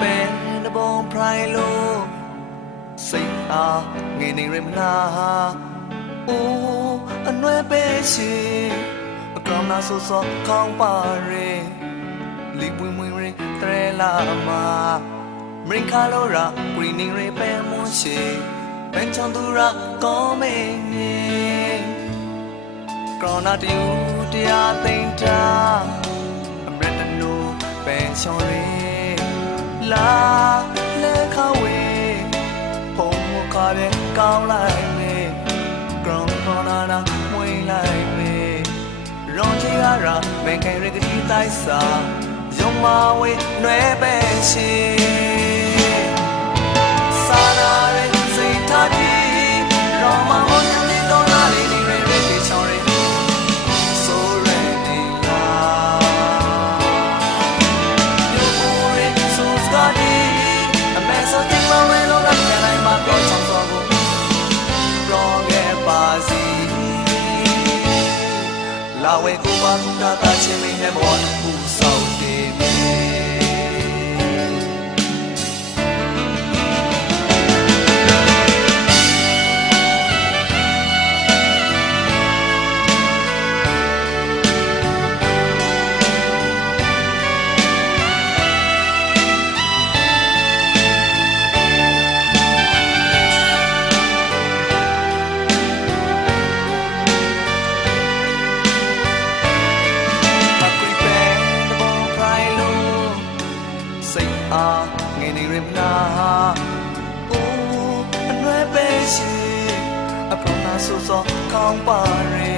ပဲတပုံဖရိုင်လို့စိတ်အားငနေရမနာအိုးအနှွဲပဲရှိအကောင်နာဆိုဆိုကောင်းပါရဲလီပွင့်ဝင်ရင်တရဲလာမှာမရင်ခါလိုရာဂရီနင်းရပဲမွန်ရှိပန်ချန်သူရာကောင်းမေနေကောနာတူတရားသိမ့်တာအမရတနူပန်ချော်ရီ လာလေခဝေဖုံမခါတဲ့ကောင်းလိုက်မေ ground corner နာမွေးလိုက်မေရောချီရရာမန်ခဲရကတိတိုက်စာယုံမဝေနွဲပဲရှိစာ လာဝဲကိုပါကူတာတာချင်းမင်းနဲ့ဘောကူဆောင်နေပြီ အားငနေရမနာအိုးအနှွဲပဲရှိအပနာဆိုဆိုကောင်းပါရဲ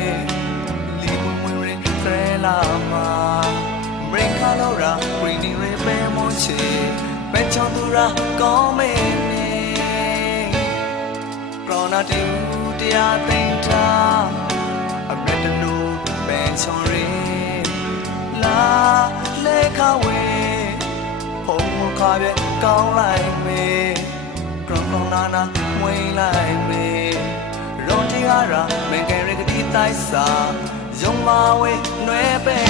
လီမွေရင်ကဲလာမှာမရင်ခါလို့ရာဂရီနီရပဲမွန်ချေပဲချောင်းသူရာကောင်းမေနေကရောနာတူတရားသိမ့်တာအမရတနူပဲချောင်းရဲလာ မခါပြကောင်းလိုက်မေကရုံကရုံနာနာဝိန်လိုက်မေရောတီဟာရာမင်ကယ်ရကတိတိုက်စာယုံမဝေနွဲပဲချီ